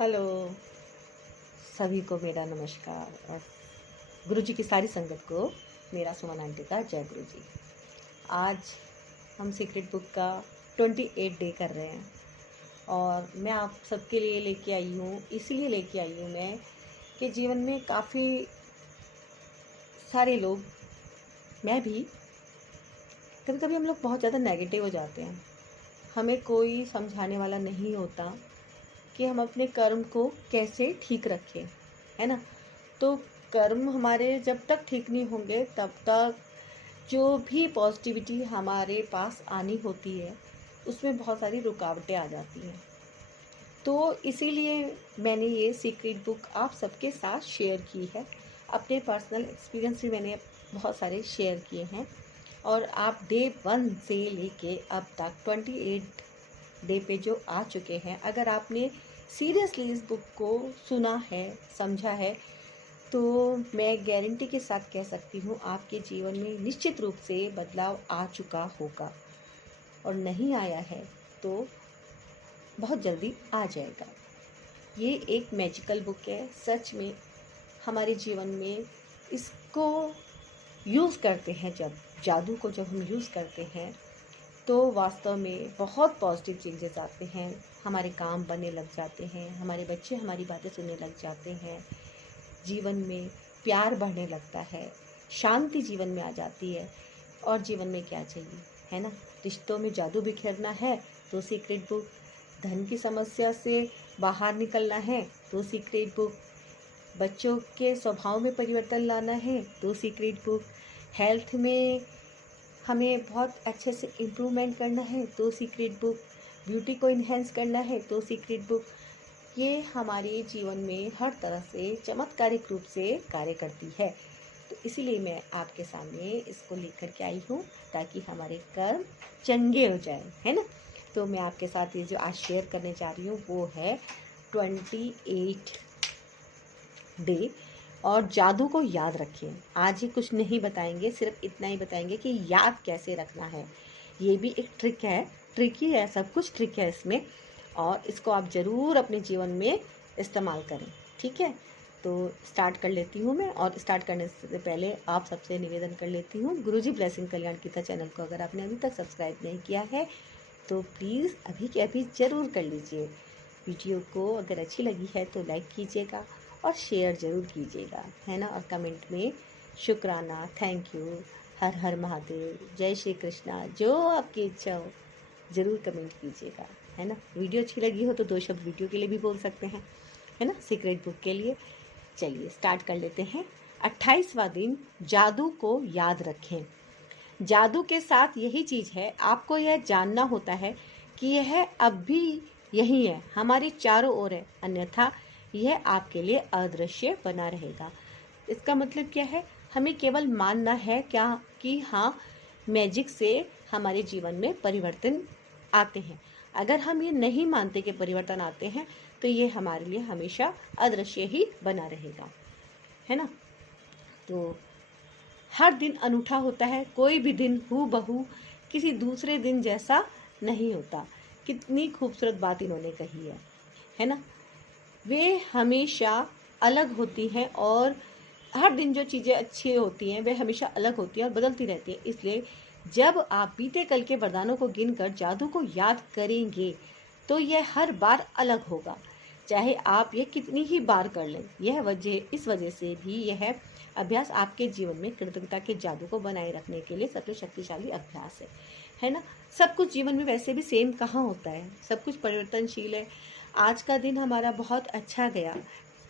Hello, सभी को मेरा नमस्कार और गुरु जी की सारी संगत को मेरा सुमन आंटी का जय गुरु जी। आज हम सीक्रेट बुक का 28 डे कर रहे हैं और मैं आप सबके लिए लेके आई हूँ, इसलिए लेके आई हूँ मैं कि जीवन में काफ़ी सारे लोग, मैं भी, कभी कभी हम लोग बहुत ज़्यादा नेगेटिव हो जाते हैं। हमें कोई समझाने वाला नहीं होता कि हम अपने कर्म को कैसे ठीक रखें, है ना। तो कर्म हमारे जब तक ठीक नहीं होंगे तब तक जो भी पॉजिटिविटी हमारे पास आनी होती है उसमें बहुत सारी रुकावटें आ जाती हैं। तो इसीलिए मैंने ये सीक्रेट बुक आप सबके साथ शेयर की है। अपने पर्सनल एक्सपीरियंस भी मैंने बहुत सारे शेयर किए हैं और आप डे 1 से लेके अब तक 28 डे पे जो आ चुके हैं, अगर आपने सीरियसली इस बुक को सुना है, समझा है, तो मैं गारंटी के साथ कह सकती हूँ आपके जीवन में निश्चित रूप से बदलाव आ चुका होगा और नहीं आया है तो बहुत जल्दी आ जाएगा। ये एक मैजिकल बुक है, सच में हमारे जीवन में इसको यूज़ करते हैं, जब जादू को जब हम यूज़ करते हैं तो वास्तव में बहुत पॉजिटिव चेंजेस आते हैं। हमारे काम बनने लग जाते हैं, हमारे बच्चे हमारी बातें सुनने लग जाते हैं, जीवन में प्यार बढ़ने लगता है, शांति जीवन में आ जाती है। और जीवन में क्या चाहिए, है ना। रिश्तों में जादू बिखेरना है तो सीक्रेट बुक, धन की समस्या से बाहर निकलना है तो सीक्रेट बुक, बच्चों के स्वभाव में परिवर्तन लाना है तो सीक्रेट बुक, हेल्थ में हमें बहुत अच्छे से इम्प्रूवमेंट करना है तो सीक्रेट बुक, ब्यूटी को इन्हेंस करना है तो सीक्रेट बुक, ये हमारे जीवन में हर तरह से चमत्कारिक रूप से कार्य करती है। तो इसीलिए मैं आपके सामने इसको लेकर के आई हूँ ताकि हमारे कर्म चंगे हो जाए, है ना। तो मैं आपके साथ ये जो आज शेयर करने जा रही हूँ वो है 28 डे और जादू को याद रखें। आज ही कुछ नहीं बताएंगे, सिर्फ इतना ही बताएंगे कि याद कैसे रखना है। ये भी एक ट्रिक है, ट्रिकी है, सब कुछ ट्रिक है इसमें, और इसको आप ज़रूर अपने जीवन में इस्तेमाल करें, ठीक है। तो स्टार्ट कर लेती हूँ मैं, और स्टार्ट करने से पहले आप सबसे निवेदन कर लेती हूँ, गुरुजी ब्लेसिंग कल्याण गीता चैनल को अगर आपने अभी तक सब्सक्राइब नहीं किया है तो प्लीज़ अभी के अभी ज़रूर कर लीजिए। वीडियो को अगर अच्छी लगी है तो लाइक कीजिएगा और शेयर ज़रूर कीजिएगा, है ना। और कमेंट में शुक्राना, थैंक यू, हर हर महादेव, जय श्री कृष्णा, जो आपकी इच्छा हो ज़रूर कमेंट कीजिएगा, है ना। वीडियो अच्छी लगी हो तो 2 शब्द वीडियो के लिए भी बोल सकते हैं, है ना, सीक्रेट बुक के लिए। चलिए स्टार्ट कर लेते हैं। 28वां दिन, जादू को याद रखें। जादू के साथ यही चीज़ है, आपको यह जानना होता है कि यह अब भी यही है, हमारी चारों ओर है, अन्यथा यह आपके लिए अदृश्य बना रहेगा। इसका मतलब क्या है, हमें केवल मानना है क्या कि हाँ, मैजिक से हमारे जीवन में परिवर्तन आते हैं। अगर हम ये नहीं मानते कि परिवर्तन आते हैं तो ये हमारे लिए हमेशा अदृश्य ही बना रहेगा, है ना। तो हर दिन अनूठा होता है, कोई भी दिन हूबहू किसी दूसरे दिन जैसा नहीं होता। कितनी खूबसूरत बात इन्होंने कही है ना। वे हमेशा अलग होती हैं और हर दिन जो चीज़ें अच्छी होती हैं वे हमेशा अलग होती हैं और बदलती रहती हैं। इसलिए जब आप बीते कल के वरदानों को गिनकर जादू को याद करेंगे तो यह हर बार अलग होगा, चाहे आप ये कितनी ही बार कर लें। इस वजह से भी यह अभ्यास आपके जीवन में कृतज्ञता के जादू को बनाए रखने के लिए सबसे शक्तिशाली अभ्यास है ना। सब कुछ जीवन में वैसे भी सेम कहाँ होता है, सब कुछ परिवर्तनशील है। आज का दिन हमारा बहुत अच्छा गया,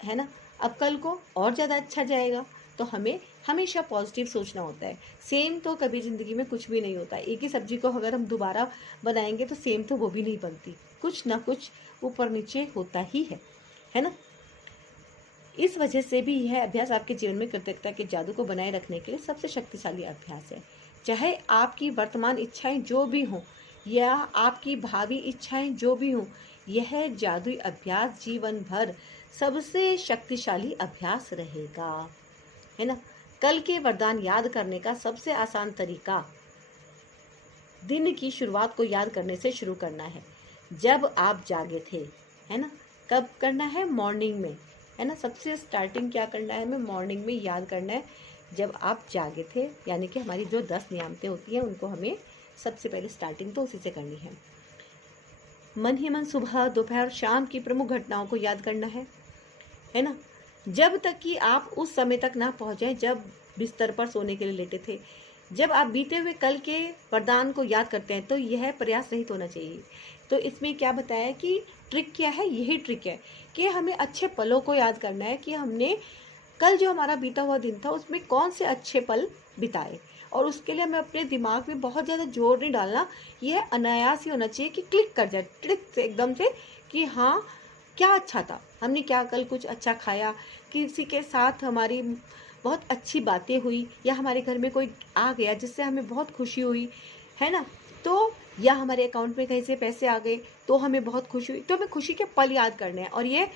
है ना, अब कल को और ज़्यादा अच्छा जाएगा। तो हमें हमेशा पॉजिटिव सोचना होता है। सेम तो कभी ज़िंदगी में कुछ भी नहीं होता। एक ही सब्जी को अगर हम दोबारा बनाएंगे तो सेम तो वो भी नहीं बनती, कुछ ना कुछ ऊपर नीचे होता ही है ना। इस वजह से भी यह अभ्यास आपके जीवन में कृतज्ञता के जादू को बनाए रखने के लिए सबसे शक्तिशाली अभ्यास है। चाहे आपकी वर्तमान इच्छाएं जो भी हों या आपकी भावी इच्छाएं जो भी हों, यह जादुई अभ्यास जीवन भर सबसे शक्तिशाली अभ्यास रहेगा, है ना। कल के वरदान याद करने का सबसे आसान तरीका दिन की शुरुआत को याद करने से शुरू करना है, जब आप जागे थे, है ना। कब करना है? मॉर्निंग में, है ना। सबसे स्टार्टिंग क्या करना है हमें? मॉर्निंग में याद करना है, जब आप जागे थे। यानी कि हमारी जो 10 नियामतें होती हैं उनको हमें सबसे पहले स्टार्टिंग तो उसी से करनी है। मन ही मन सुबह, दोपहर, शाम की प्रमुख घटनाओं को याद करना है ना। जब तक कि आप उस समय तक ना पहुंच जाए जब बिस्तर पर सोने के लिए लेटे थे। जब आप बीते हुए कल के वरदान को याद करते हैं तो यह प्रयास रहित होना चाहिए। तो इसमें क्या बताया कि ट्रिक क्या है? यही ट्रिक है कि हमें अच्छे पलों को याद करना है कि हमने कल जो हमारा बीता हुआ दिन था उसमें कौन से अच्छे पल बिताए। और उसके लिए हमें अपने दिमाग में बहुत ज़्यादा जोर नहीं डालना, यह अनायास ही होना चाहिए कि क्लिक कर जाए, ट्रिक से एकदम से, कि हाँ क्या अच्छा था, हमने क्या कल कुछ अच्छा खाया, किसी के साथ हमारी बहुत अच्छी बातें हुई, या हमारे घर में कोई आ गया जिससे हमें बहुत खुशी हुई, है ना। तो या हमारे अकाउंट में कहीं से पैसे आ गए तो हमें बहुत खुशी हुई। तो हमें खुशी के पल याद करने हैं। और ये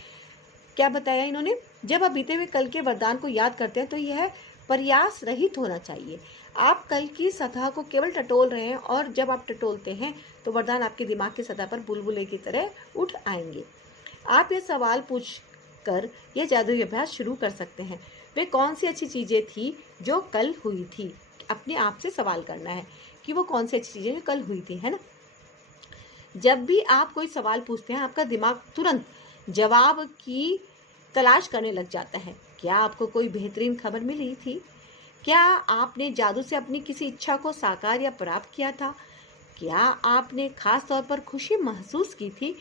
क्या बताया इन्होंने? जब आप बीते हुए कल के वरदान को याद करते हैं तो यह प्रयास रहित होना चाहिए। आप कल की सतह को केवल टटोल रहे हैं, और जब आप टटोलते हैं तो वरदान आपके दिमाग की सतह पर बुलबुले की तरह उठ आएंगे। आप ये सवाल पूछ कर यह जादुई अभ्यास शुरू कर सकते हैं। वे कौन सी अच्छी चीजें थी जो कल हुई थी? अपने आप से सवाल करना है कि वो कौन सी अच्छी चीजें जो कल हुई थी, है ना। जब भी आप कोई सवाल पूछते हैं आपका दिमाग तुरंत जवाब की तलाश करने लग जाता है। क्या आपको कोई बेहतरीन खबर मिली थी? क्या आपने जादू से अपनी किसी इच्छा को साकार या प्राप्त किया था? क्या आपने खास तौर पर खुशी महसूस की थी?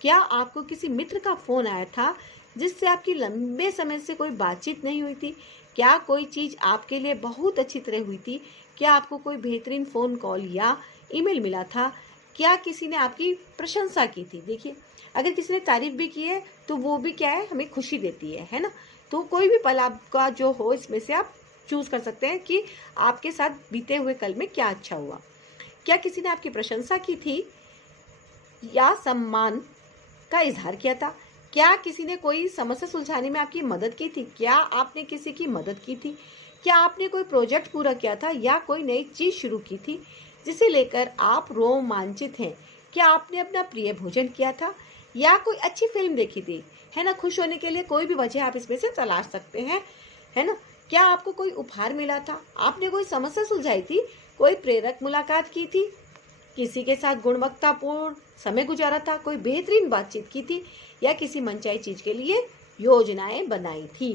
क्या आपको किसी मित्र का फोन आया था जिससे आपकी लंबे समय से कोई बातचीत नहीं हुई थी? क्या कोई चीज आपके लिए बहुत अच्छी तरह हुई थी? क्या आपको कोई बेहतरीन फोन कॉल या ईमेल मिला था? क्या किसी ने आपकी प्रशंसा की थी? देखिए, अगर किसी ने तारीफ भी की है तो वो भी क्या है, हमें खुशी देती है ना। तो कोई भी पल आपका जो हो, इसमें से आप चूज कर सकते हैं कि आपके साथ बीते हुए कल में क्या अच्छा हुआ। क्या किसी ने आपकी प्रशंसा की थी या सम्मान का इजहार किया था? क्या किसी ने कोई समस्या सुलझाने में आपकी मदद की थी? क्या आपने किसी की मदद की थी? क्या आपने कोई प्रोजेक्ट पूरा किया था या कोई नई चीज शुरू की थी जिसे लेकर आप रोमांचित हैं? क्या आपने अपना प्रिय भोजन किया था या कोई अच्छी फिल्म देखी थी? है ना। खुश होने के लिए कोई भी वजह आप इसमें से तलाश सकते हैं, है ना। क्या आपको कोई उपहार मिला था? आपने कोई समस्या सुलझाई थी? कोई प्रेरक मुलाकात की थी? किसी के साथ गुणवत्तापूर्ण समय गुजारा था? कोई बेहतरीन बातचीत की थी या किसी मनचाही चीज के लिए योजनाएं बनाई थी,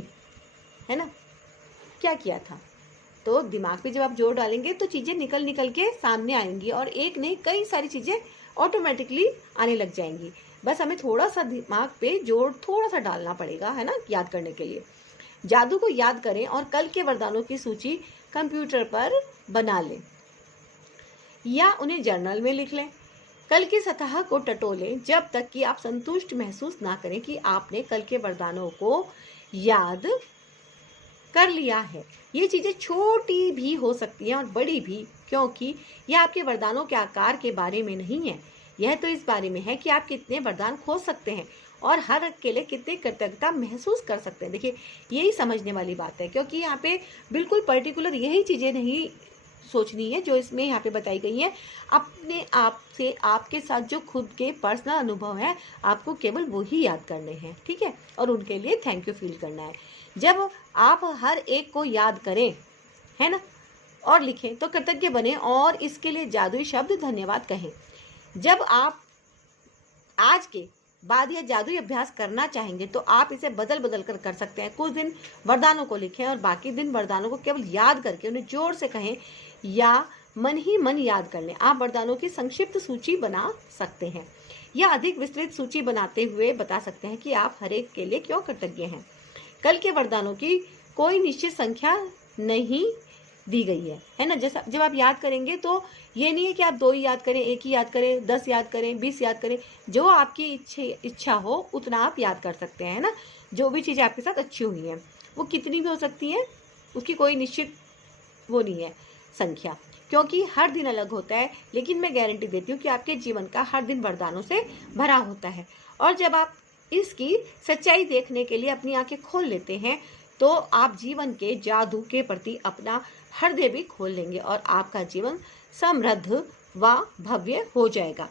है ना। क्या किया था? तो दिमाग पे जब आप जोर डालेंगे तो चीजें निकल निकल के सामने आएंगी, और एक नहीं कई सारी चीजें ऑटोमेटिकली आने लग जाएंगी। बस हमें थोड़ा सा दिमाग पे जोर थोड़ा सा डालना पड़ेगा, है ना, याद करने के लिए। जादू को याद करें और कल के वरदानों की सूची कंप्यूटर पर बना लें या उन्हें जर्नल में लिख लें। कल की सतह को टटोलें जब तक कि आप संतुष्ट महसूस ना करें कि आपने कल के वरदानों को याद कर लिया है। ये चीजें छोटी भी हो सकती हैं और बड़ी भी, क्योंकि यह आपके वरदानों के आकार के बारे में नहीं है। यह तो इस बारे में है कि आप कितने वरदान खोज सकते हैं और हर अकेले कितनी कृतज्ञता महसूस कर सकते हैं। देखिए, यही समझने वाली बात है, क्योंकि यहाँ पे बिल्कुल पर्टिकुलर यही चीजें नहीं सोचनी है जो इसमें यहाँ पे बताई गई है। अपने आप से आपके साथ जो खुद के पर्सनल अनुभव है आपको केवल वही याद करने हैं, ठीक है, और उनके लिए थैंक यू फील करना है। जब आप हर एक को याद करें, है ना, और लिखें तो कृतज्ञ बने और इसके लिए जादुई शब्द धन्यवाद कहें। जब आप आज के बाद यह जादुई अभ्यास करना चाहेंगे तो आप इसे बदल बदल कर सकते हैं। कुछ दिन वरदानों को लिखें और बाकी दिन वरदानों को केवल याद करके उन्हें जोर से कहें या मन ही मन याद कर लें। आप वरदानों की संक्षिप्त सूची बना सकते हैं या अधिक विस्तृत सूची बनाते हुए बता सकते हैं कि आप हर एक के लिए क्यों कृतज्ञ हैं। कल के वरदानों की कोई निश्चित संख्या नहीं दी गई है ना। जैसा जब आप याद करेंगे तो ये नहीं है कि आप 2 ही याद करें, 1 ही याद करें, 10 याद करें, 20 याद करें। जो आपकी इच्छा हो उतना आप याद कर सकते हैं ना। जो भी चीज़ें आपके साथ अच्छी हुई हैं वो कितनी भी हो सकती हैं, उसकी कोई निश्चित वो नहीं है संख्या, क्योंकि हर दिन अलग होता है। लेकिन मैं गारंटी देती हूँ कि आपके जीवन का हर दिन वरदानों से भरा होता है। और जब आप इसकी सच्चाई देखने के लिए अपनी आंखें खोल लेते हैं तो आप जीवन के जादू के प्रति अपना हृदय भी खोल लेंगे और आपका जीवन समृद्ध व भव्य हो जाएगा।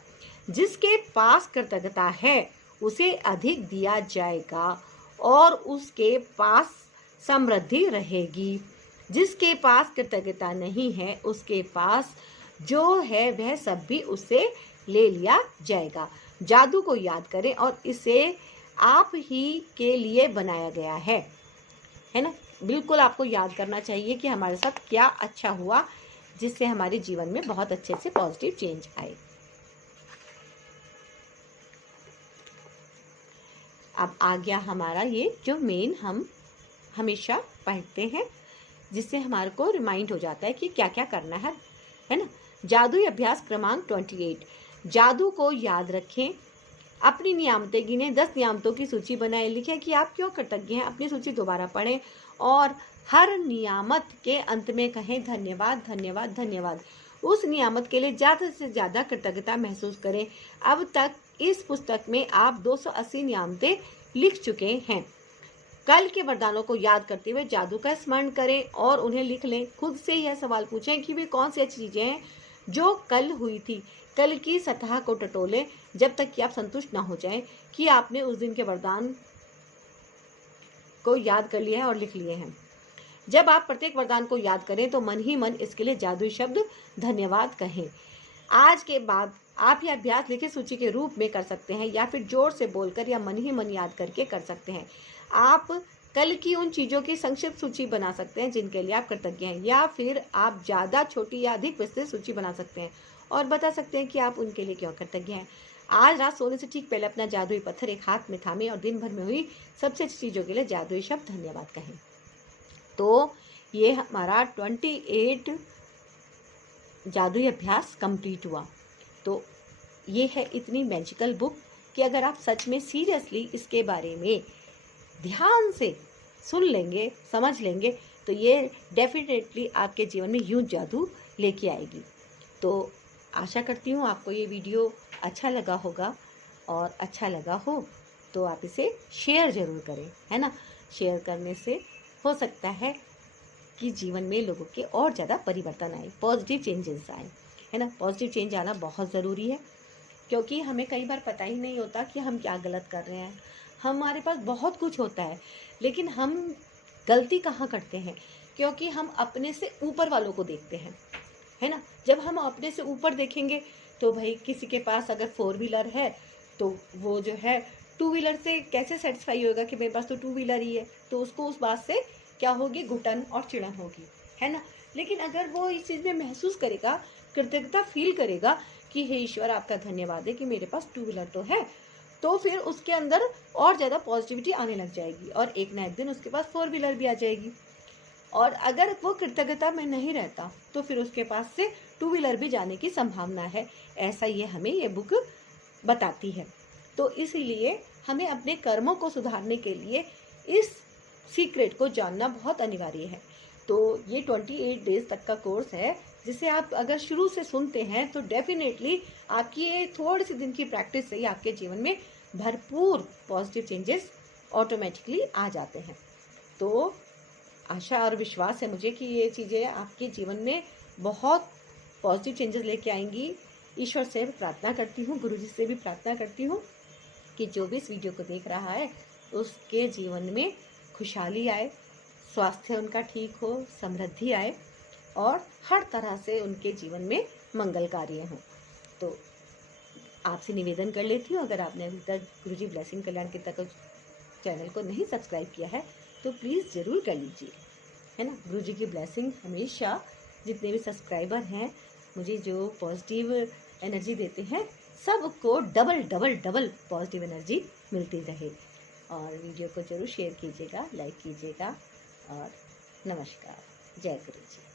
जिसके पास कृतज्ञता है उसे अधिक दिया जाएगा और उसके पास समृद्धि रहेगी। जिसके पास कृतज्ञता नहीं है, उसके पास जो है वह सब भी उससे ले लिया जाएगा। जादू को याद करें और इसे आप ही के लिए बनाया गया है ना। बिल्कुल आपको याद करना चाहिए कि हमारे साथ क्या अच्छा हुआ, जिससे हमारे जीवन में बहुत अच्छे से पॉजिटिव चेंज आए। अब आ गया हमारा ये जो मेन हम हमेशा पढ़ते हैं, जिससे हमारे को रिमाइंड हो जाता है कि क्या क्या करना है ना। जादुई अभ्यास क्रमांक 28। जादू को याद रखें, अपनी नियामतें गिने, 10 नियामतों की सूची बनाएं, लिखें कि आप क्यों कृतज्ञ हैं, अपनी सूची दोबारा पढ़ें और हर नियामत के अंत में कहें धन्यवाद धन्यवाद धन्यवाद। उस नियामत के लिए ज़्यादा से ज़्यादा कृतज्ञता महसूस करें। अब तक इस पुस्तक में आप 280 नियामतें लिख चुके हैं। कल के वरदानों को याद करते हुए जादू का स्मरण करें और उन्हें लिख लें। खुद से यह सवाल पूछें कि वे कौन सी अच्छी चीज़ें हैं जो कल हुई थी। कल की सतह को टटोलें जब तक कि आप संतुष्ट ना हो जाएं कि आपने उस दिन के वरदान को याद कर लिया है और लिख लिए हैं। जब आप प्रत्येक वरदान को याद करें तो मन ही मन इसके लिए जादुई शब्द धन्यवाद कहें। आज के बाद आप यह अभ्यास लिखित सूची के रूप में कर सकते हैं या फिर जोर से बोलकर या मन ही मन याद करके कर सकते हैं। आप कल की उन चीज़ों की संक्षिप्त सूची बना सकते हैं जिनके लिए आप कृतज्ञ हैं, या फिर आप ज़्यादा छोटी या अधिक विस्तृत सूची बना सकते हैं और बता सकते हैं कि आप उनके लिए क्यों कृतज्ञ हैं। आज रात सोने से ठीक पहले अपना जादुई पत्थर एक हाथ में थामें और दिन भर में हुई सबसे अच्छी चीज़ों के लिए जादुई शब्द धन्यवाद कहें। तो ये हमारा 28 जादुई अभ्यास कंप्लीट हुआ। तो ये है इतनी मैजिकल बुक कि अगर आप सच में सीरियसली इसके बारे में ध्यान से सुन लेंगे, समझ लेंगे, तो ये डेफिनेटली आपके जीवन में यूं जादू लेके आएगी। तो आशा करती हूँ आपको ये वीडियो अच्छा लगा होगा, और अच्छा लगा हो तो आप इसे शेयर ज़रूर करें, है ना। शेयर करने से हो सकता है कि जीवन में लोगों के और ज़्यादा परिवर्तन आए, पॉजिटिव चेंजेस आए, है ना। पॉजिटिव चेंज आना बहुत ज़रूरी है, क्योंकि हमें कई बार पता ही नहीं होता कि हम क्या गलत कर रहे हैं। हमारे पास बहुत कुछ होता है, लेकिन हम गलती कहाँ करते हैं, क्योंकि हम अपने से ऊपर वालों को देखते हैं, है ना। जब हम अपने से ऊपर देखेंगे तो भाई किसी के पास अगर 4 व्हीलर है तो वो जो है 2 व्हीलर से कैसे सेटिस्फाई होगा कि मेरे पास तो 2 व्हीलर ही है, तो उसको उस बात से क्या होगी, घुटन और चिड़न होगी, है ना। लेकिन अगर वो इस चीज़ में महसूस करेगा, कृतज्ञता फील करेगा कि हे ईश्वर आपका धन्यवाद है कि मेरे पास 2 व्हीलर तो है, तो फिर उसके अंदर और ज़्यादा पॉजिटिविटी आने लग जाएगी और एक ना एक दिन उसके पास 4 व्हीलर भी आ जाएगी। और अगर वो कृतज्ञता में नहीं रहता तो फिर उसके पास से 2 व्हीलर भी जाने की संभावना है। ऐसा ये हमें ये बुक बताती है। तो इसीलिए हमें अपने कर्मों को सुधारने के लिए इस सीक्रेट को जानना बहुत अनिवार्य है। तो ये 28 डेज तक का कोर्स है, जिसे आप अगर शुरू से सुनते हैं तो डेफिनेटली आपकी ये थोड़ी सी दिन की प्रैक्टिस से ही आपके जीवन में भरपूर पॉजिटिव चेंजेस ऑटोमेटिकली आ जाते हैं। तो आशा और विश्वास है मुझे कि ये चीज़ें आपके जीवन में बहुत पॉजिटिव चेंजेस लेके आएंगी। ईश्वर से प्रार्थना करती हूँ, गुरुजी से भी प्रार्थना करती हूँ कि जो भी इस वीडियो को देख रहा है उसके जीवन में खुशहाली आए, स्वास्थ्य उनका ठीक हो, समृद्धि आए और हर तरह से उनके जीवन में मंगल कार्य हों। तो आपसे निवेदन कर लेती हूँ, अगर आपने अभी तक गुरुजी ब्लेसिंग कल्याण के तक चैनल को नहीं सब्सक्राइब किया है तो प्लीज़ ज़रूर कर लीजिए, है ना। गुरुजी की ब्लेसिंग हमेशा जितने भी सब्सक्राइबर हैं मुझे जो पॉजिटिव एनर्जी देते हैं सबको double double double positive energy मिलती रहे। और वीडियो को ज़रूर शेयर कीजिएगा, लाइक कीजिएगा और नमस्कार, जय गुरु जी।